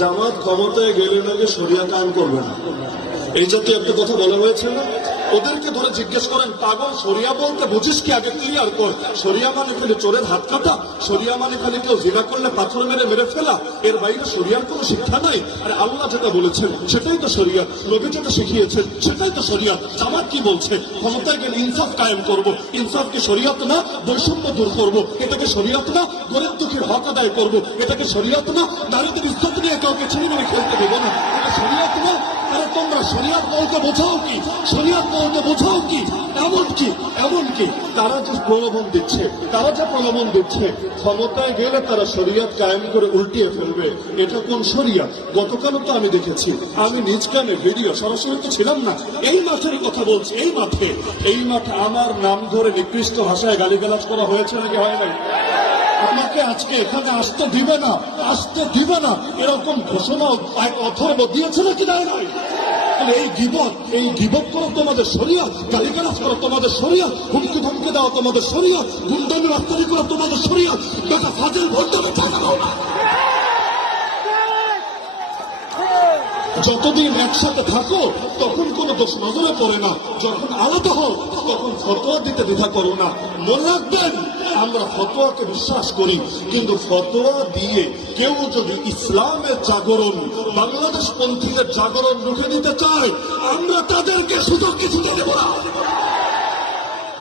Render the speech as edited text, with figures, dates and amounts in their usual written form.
জামাত ক্ষমতায় গেলে নাকি শরিয়া কায়েম করবে না, এই জাতীয় একটা কথা বলা হয়েছে না? ওদেরকে ধরে জিজ্ঞেস করেন, পাগল শরিয়া বলতে বুঝিস কি, আগে ক্লিয়ার কর। শরিয়া মানে খালি চোরের হাত কাটা? শরিয়া মানে খালি কেউ জিনা করলে পাথর মেরে মেরে ফেলা? এর বাইরে শরিয়ার কোনো শিক্ষা নাই? আর আল্লাহ যেটা বলেছেন সেটাই তো শরিয়া, নবী যেটা শিখিয়েছেন সেটাই তো শরিয়া। জামাত কি বলছে? ক্ষমতায় গেলে ইনসাফ কায়েম করব। ইনসাফ কি শরিয়ত না? বৈষম্য দূর করব। এটাকে শরিয়ত না? গরিব দুঃখীর হক আদায় করব। এটাকে শরিয়ত না? নারীদের ইজ্জত নিয়ে কাউকে ছিনিয়ে মেরে খেলতে দেবো না। এটা শরিয়ত না? আরে তোমরা শরিয়ত বলতে বোঝাও কি? শরিয়ত বলতে বোঝাও কি? এমনকি তারা যে প্রলোভন দিচ্ছে ক্ষমতায় গেলে তারা শরিয়ত কায়েম করে উল্টিয়ে ফেলবে। এটা কোন শরিয়ত? গতকালও তো আমি দেখেছি, আমি নিজ কানে ভিডিও, সরাসরি তো ছিলাম না, এই মাঠের কথা বলছি। এই মাঠে আমার নাম ধরে নিকৃষ্ট ভাষায় গালিগালাজ করা হয়েছে নাকি হয় নাই? আমাকে আজকে এখানে আসতে দিবে না এরকম ঘোষণা এক অথর্ব দিয়েছে নাকি দেয় নাই? এই গিবত করো তোমাদের শরিয়ত, গালিগালাজ করো তোমাদের শরিয়ত, হুমকি ধমকি দেওয়া তোমাদের শরিয়ত, গুন্ডামি রাস্তারি করো তোমাদের শরিয়ত। বেটা ফাজিল ভণ্ডামি টাকা দাও না। যতদিন একসাথে থাকো তখন কোনো দোষ নজরে পড়ে না, যখন আলাদা হও তখন ফতোয়া দিতে দ্বিধা করো না। মনে রাখবেন, আমরা ফতোয়াকে বিশ্বাস করি, কিন্তু ফতোয়া দিয়ে কেউ যদি ইসলামের জাগরণ, বাংলাদেশ পন্থীদের জাগরণ রুখে দিতে চায়, আমরা তাদেরকে সুযোগ কিছু দেব না।